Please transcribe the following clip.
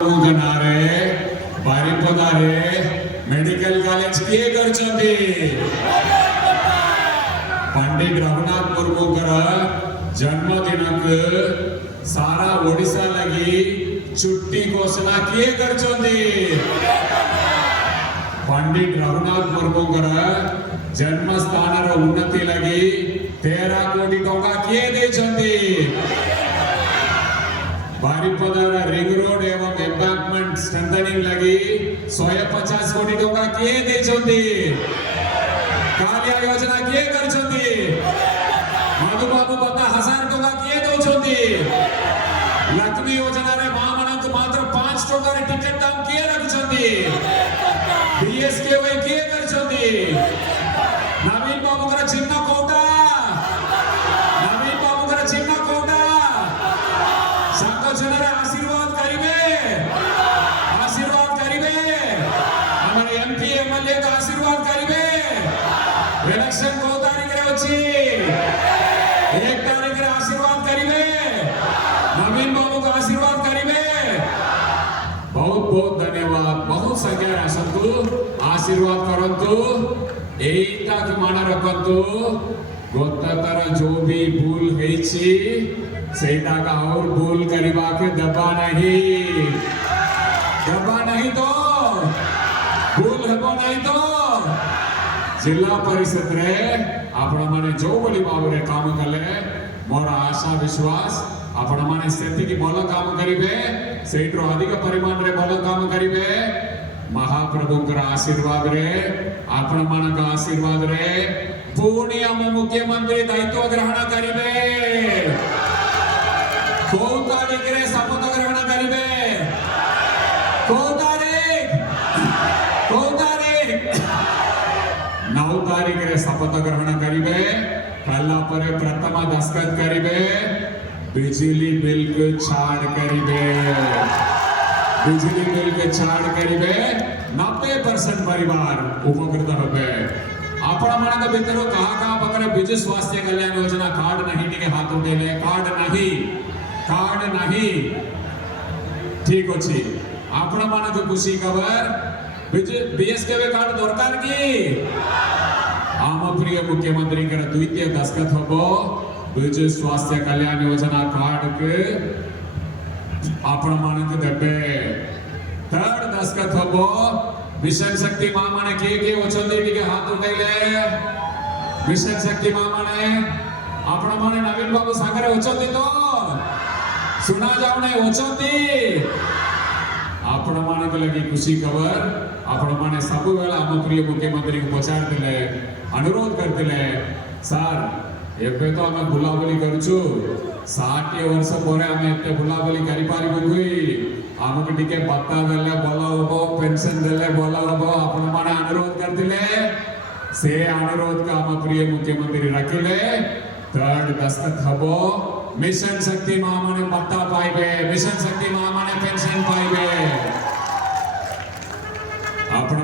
गनारे बारिपदारे medical college किए करछंती पंडित रघुनाथ मुर्मूकर जन्मदिनक सारा ओडिशा लगी छुट्टी घोषणा किए करछंती पंडित रघुनाथ मुर्मूकर जन्म स्थान उन्नति लगी 13 कोटी टंका किए देछंती बारिपदार रिंग रोड एवं एम्बैंकमेंट स्ट्रेंथनिंग लगी 150 कोटी टंका किए देछंती कालिया योजना किए करछंती मधुबाबू 10,000 टंका किए दोछंती लक्ष्मी योजना रे मामनक मात्र 5 टंका रे टिकट दाम किए रखछंती बीएसकेवाई किए करछंती नवीन बाबू कर चिन्ह कोटा नवीन बाबू कर चिन्ह कोटा संगठन आशीर्वाद करिबे हमारे एमपी एमएलए का आशीर्वाद करिबे इलेक्शन 2 तारीख रे अछि 1 तारीख रे आशीर्वाद करिबे नवीन बाबू का आशीर्वाद करिबे बहुत बहुत धन्यवाद बहुत संख्या आसंतु आशीर्वाद करंतु एटा कि मान रखंतु गोततर जो भी भूल हेछि सेटा का और भूल करिबा के दबा नहीं तो भूल हेबो नहीं तो जिला परिषद रे आपण माने जो बोली भाव काम कले मोर आशा विश्वास आपण माने सेति की भल काम करिवे सेट्रो अधिक परिमाण रे भल काम करिवे महाप्रभुकर आशीर्वाद रे आपण मानक आशीर्वाद रे पुणी हम मुख्यमंत्री दायित्व ग्रहण करिवे को तारीख रे शपथ ग्रहण करिवे को तारीख 9 तारीख रे शपथ ग्रहण करिवे पहला परे प्रथम दस्तखत करिवे बिजली बिल को छाड़ करिवे बिजली बिल के छाड़ करिवे 90% परिवार उपकृत होबे आपण मानक भितर कहा बकरे बिजु स्वास्थ्य कल्याण योजना कार्ड नहीं टिके हाथ उठेले कार्ड नहीं ठीक अछि आपण मानक खुशी खबर बिजु बीएसकेवे कार्ड दरकार की आम प्रिय मुख्यमंत्री कर द्वितीय दस्तखत होबो बिजु स्वास्थ्य कल्याण योजना कार्ड के आपण मानक देबे थर्ड दस्तखत होबो मिशन शक्ति मां माने के ओचंदी टिके हाथ उठाइले मिशन शक्ति मां माने आपण माने नवीन बाबू सागरे ओचंदी तो सुना जावने ओचंदी आपण माने के लगी खुशी खबर आपण माने सब बेला हम प्रिय मुख्यमंत्री को पचार दिले अनुरोध करतिले सर एबे तो हम बुलाबुली करछु 60 वर्ष परे हम एते बुलाबुली करि पारिबो कुई हमके टिके पत्ता देले बोला होबो पेंशन देले बोला होबो आपण माने अनुरोध करतिले से अनुरोध का हम प्रिय मुख्यमंत्री रखिले थर्ड दस्तखत हबो मिशन शक्ति मां माने पत्ता पाइबे मिशन शक्ति मां माने पेंशन पाइबे आपण